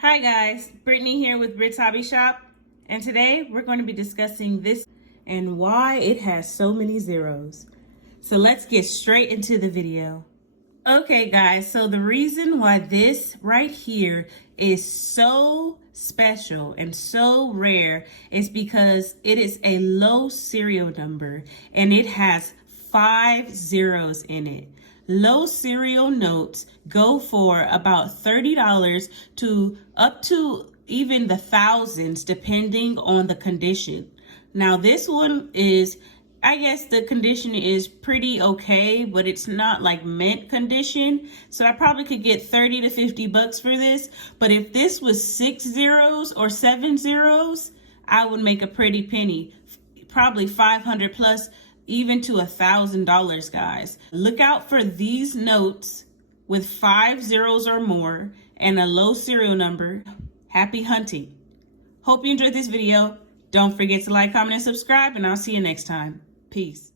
Hi guys, Brittany here with Brit's Hobby Shop, and today we're going to be discussing this and why it has so many zeros. So let's get straight into the video. Okay guys, so the reason why this right here is so special and so rare is because it is a low serial number and it has 5 zeros in it. Low serial notes go for about $30 to up to even the thousands depending on the condition. Now this one is, I guess the condition is pretty okay, but it's not like mint condition. So I probably could get 30 to 50 bucks for this. But if this was 6 zeros or 7 zeros, I would make a pretty penny, probably 500 plus, even to $1,000, guys. Look out for these notes with 5 zeros or more and a low serial number. Happy hunting. Hope you enjoyed this video. Don't forget to like, comment, and subscribe, and I'll see you next time. Peace.